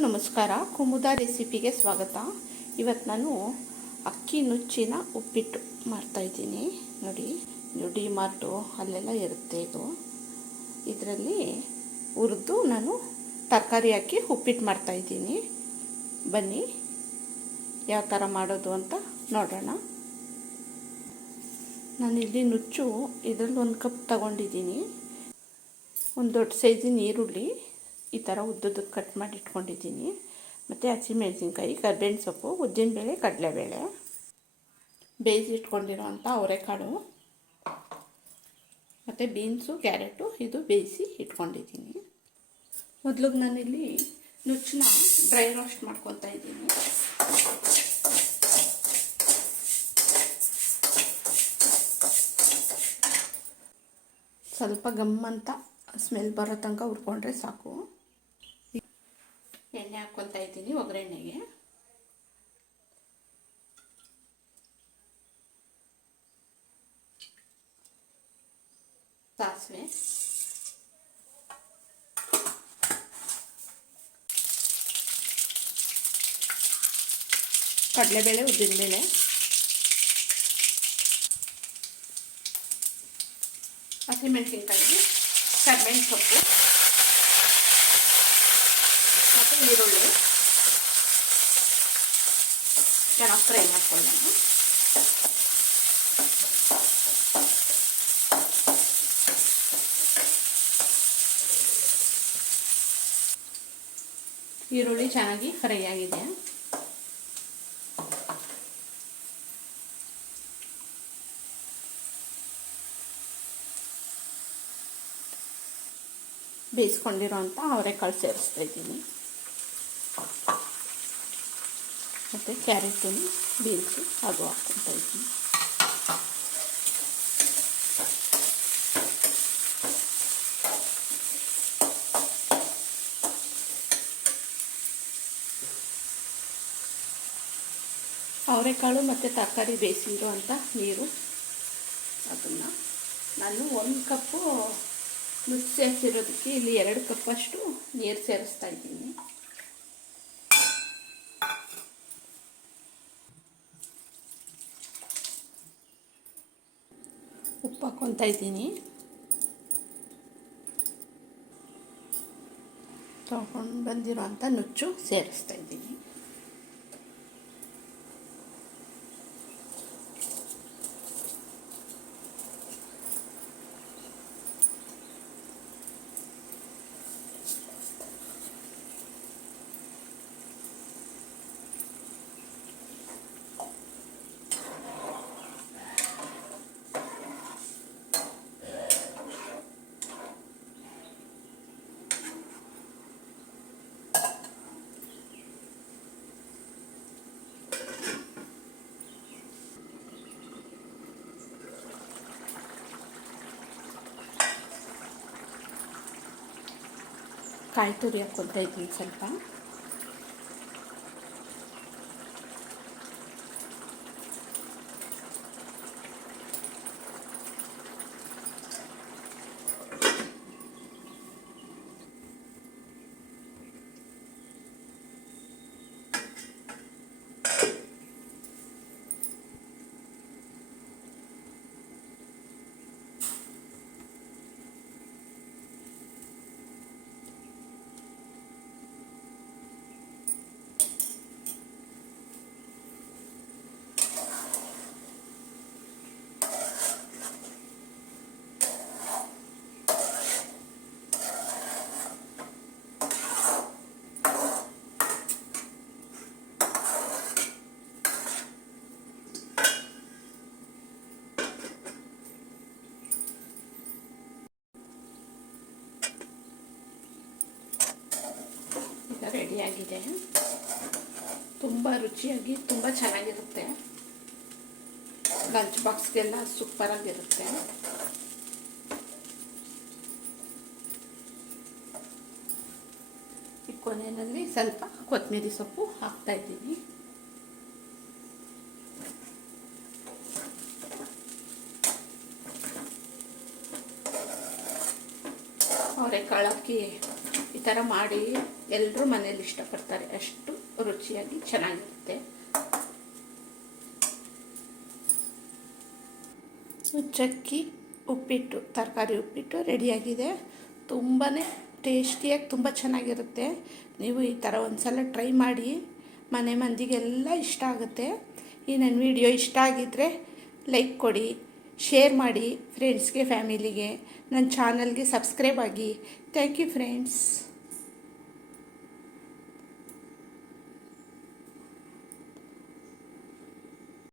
ನಮಸ್ಕಾರ. ಕುಮುದ ರೆಸಿಪಿಗೆ ಸ್ವಾಗತ. ಇವತ್ತು ನಾನು ಅಕ್ಕಿ ನುಚ್ಚಿನ ಉಪ್ಪಿಟ್ಟು ಮಾಡ್ತಾಯಿದ್ದೀನಿ ನೋಡಿ ನೀವು ಡಿ ಮಾರ್ಟು ಅಲ್ಲೆಲ್ಲ ಇರುತ್ತೆ ಇದು. ಇದರಲ್ಲಿ ಹುರಿದು ನಾನು ತರಕಾರಿ ಹಾಕಿ ಉಪ್ಪಿಟ್ಟು ಮಾಡ್ತಾಯಿದ್ದೀನಿ ಬನ್ನಿ, ಯಾವ ಥರ ಮಾಡೋದು ಅಂತ ನೋಡೋಣ. ನಾನಿಲ್ಲಿ ನುಚ್ಚು ಇದರಲ್ಲಿ ಒಂದು ಕಪ್ ತಗೊಂಡಿದ್ದೀನಿ. ಒಂದು ದೊಡ್ಡ ಸೈಜಿನ ಈರುಳ್ಳಿ. ಈ ಥರ ಉದ್ದದ್ದು ಕಟ್ ಮಾಡಿ ಇಟ್ಕೊಂಡಿದ್ದೀನಿ. ಮತ್ತು ಹಸಿಮೆಣಸಿನ್ಕಾಯಿ ಕರ್ಬೇವಿನ ಸೊಪ್ಪು ಉದ್ದಿನಬೇಳೆ ಕಡಲೆಬೇಳೆ. ಬೇಯಿಸಿ ಇಟ್ಕೊಂಡಿರೋ ಅಂಥ ಅವರೆಕಾಳು. ಮತ್ತು ಬೀನ್ಸು, ಕ್ಯಾರೆಟು ಇದು ಬೇಯಿಸಿ ಇಟ್ಕೊಂಡಿದ್ದೀನಿ. ಮೊದಲಿಗೆ ನಾನಿಲ್ಲಿ ನುಚ್ಚನ್ನ ಡ್ರೈ ರೋಸ್ಟ್ ಮಾಡ್ಕೊತಾ ಇದ್ದೀನಿ. ಸ್ವಲ್ಪ ಗಮ್ಮಂತ ಸ್ಮೆಲ್ ಬರೋ ತನಕ ಹುರ್ಕೊಂಡ್ರೆ ಸಾಕು. ಎಣ್ಣೆ ಹಾಕ್ಕೊತಾ ಇದ್ದೀನಿ ಒಗ್ಗರಣೆಗೆ. ಸಾಸಿವೆ. ಕಡಲೆಬೇಳೆ ಉದ್ದಿನಬೇಳೆ ಹಸಿಮೆಣಸಿನ್ಕಾಯಿ ಕರ್ಬೇವಿನ ಸೊಪ್ಪು ಮತ್ತು ಈರುಳ್ಳಿ ಚೆನ್ನಾಗಿ ಫ್ರೈ ಮಾಡ್ಕೊಳ್ಳೋಣ ಈರುಳ್ಳಿ ಚೆನ್ನಾಗಿ ಫ್ರೈ ಆಗಿದೆ ಬೇಯಿಸ್ಕೊಂಡಿರೋಂಥ ಅವರೆಕಾಳು ಸೇರಿಸ್ತಾ ಇದ್ದೀನಿ ಮತ್ತು ಕ್ಯಾರೆಟನ್ನು ಬೀನ್ಸು ಹಾಗೂ ಹಾಕ್ಕೊತಾ ಇದ್ದೀನಿ. ಅವರೆಕಾಳು ಮತ್ತು ತರಕಾರಿ ಬೇಯಿಸಿರುವಂಥ ನೀರು. ಅದನ್ನು ನಾನು ಒಂದು ಕಪ್ಪು ನುಚ್ಚು ಸೇರಿಸಿರೋದಕ್ಕೆ ಇಲ್ಲಿ ಎರಡು ಕಪ್ಪಷ್ಟು ನೀರು ಸೇರಿಸ್ತಾ ಇದ್ದೀನಿ. ಉಪ್ಪು ಹಾಕ್ಕೊತಾ ಇದ್ದೀನಿ. ತೊಗೊಂಡು ಬಂದಿರೋ ಅಂಥ ನುಚ್ಚು ಸೇರಿಸ್ತಾ ಇದ್ದೀನಿ. ಕಾಯಿ ತುರಿ ಹಾಕ್ಕೊತಾ ಇದ್ದೀನಿ ಸ್ವಲ್ಪ. ರೆಡಿಯಾಗಿದೆ ತುಂಬ ರುಚಿಯಾಗಿ ತುಂಬ ಚೆನ್ನಾಗಿರುತ್ತೆ. ಲಂಚ್ ಬಾಕ್ಸ್ಗೆಲ್ಲ ಸೂಪರಾಗಿರುತ್ತೆ. ಈ ಕೊನೆಯಲ್ಲಿ ಸ್ವಲ್ಪ ಕೊತ್ತಂಬರಿ ಸೊಪ್ಪು ಹಾಕ್ತಾ ಅವರೆಕಾಳು ಹಾಕಿ ಈ ಥರ ಮಾಡಿ ಎಲ್ಲರೂ ಮನೇಲಿ ಇಷ್ಟಪಡ್ತಾರೆ. ಅಷ್ಟು ರುಚಿಯಾಗಿ ಚೆನ್ನಾಗಿರುತ್ತೆ. ಚಕ್ಕಿ, ಉಪ್ಪಿಟ್ಟು, ತರಕಾರಿ ಉಪ್ಪಿಟ್ಟು ರೆಡಿಯಾಗಿದೆ. ತುಂಬಾ ಟೇಸ್ಟಿಯಾಗಿ ತುಂಬ ಚೆನ್ನಾಗಿರುತ್ತೆ. ನೀವು ಈ ಥರ ಒಂದು ಸಲ ಟ್ರೈ ಮಾಡಿ, ಮನೆ ಮಂದಿಗೆಲ್ಲ ಇಷ್ಟ ಆಗುತ್ತೆ. ಈ ನನ್ನ ವಿಡಿಯೋ ಇಷ್ಟ ಆಗಿದ್ದರೆ ಲೈಕ್ ಕೊಡಿ. ಶೇರ್ ಮಾಡಿ ಫ್ರೆಂಡ್ಸ್ಗೆ ಫ್ಯಾಮಿಲಿಗೆ ನನ್ನ ಚಾನಲ್ಗೆ ಸಬ್ಸ್ಕ್ರೈಬ್ ಆಗಿ. Thank you friends